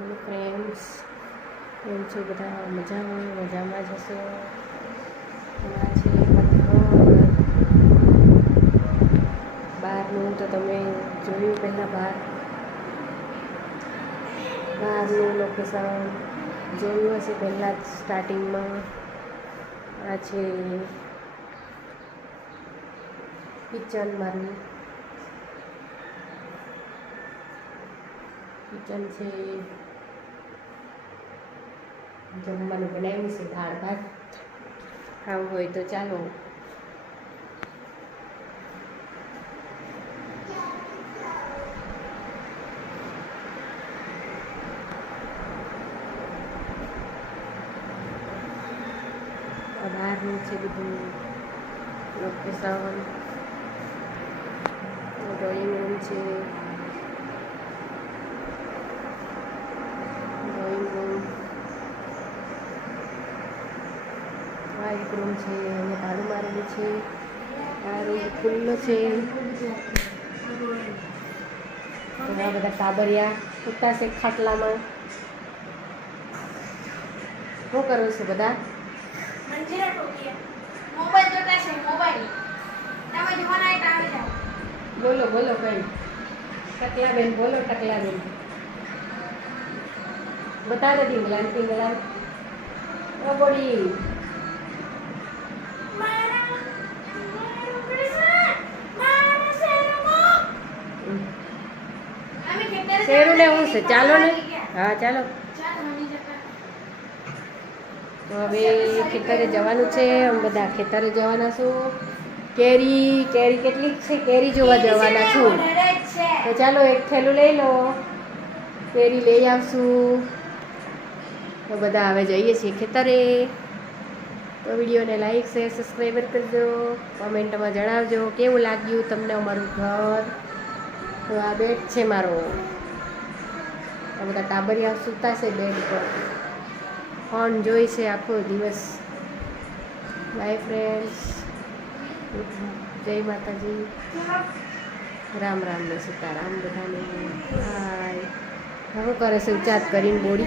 કેમ છો બધા? મજામાં? મજામાં જ હશો? આ છે પથ્થર બહારનું તો તમે જોયું પહેલાં બહાર બહારનું લોકેશન જોયું હશે પહેલાં જ સ્ટાર્ટિંગમાં આ છે કિચન મારું. કિચન છે જમવાનું બનાવ્યું છે દાળ ભાત ખાવું હોય તો ચાલો આ બહારનું છે બધું લોકેશન ડ્રોઈંગ રૂમ છે ડ્રોઈંગ રૂમ આ એક રૂમ છે અને ભાડું મારેલું છે આ રૂમ ખુલ્લો છે. ઘણા બધા કાબરિયા ઉતા છે ખાટલામાં. શું કરો છો બધા? બોલો બોલો કઈ ટકલાબેન બોલો ટકલાબેન. બતા દીંગલા પિંગલાન પિંગલાન અમે શેરું ને હું છે? ચાલો ને? હા ચાલો. તો હવે ખેતરે જવાનું છે. અમે બધા ખેતરે જવાના છું. કેરી કેરી કેટલી છે? કેરી જોવા જવાના છું. તો ચાલો એક થેલું લઈ લો. કેરી લઈ આવશું. તો બધા હવે જઈએ છીએ ખેતરે. તો વિડીયોને લાઈક શેર સબસ્ક્રાઈબર કરજો. કોમેન્ટમાં જણાવજો. કેવું લાગ્યું તમને અમારું ઘર? તો આ બેડ છે મારો. આ બધા ટાબરિયા સૂતા છે બેડ પર. ફોન જોઈ છે આખો દિવસ. બાય ફ્રેન્ડ્સ જય માતાજી. રામ રામ ને સીતારામ બધાને. હાય શું કરે છે? ઉચાત કરીને બોડી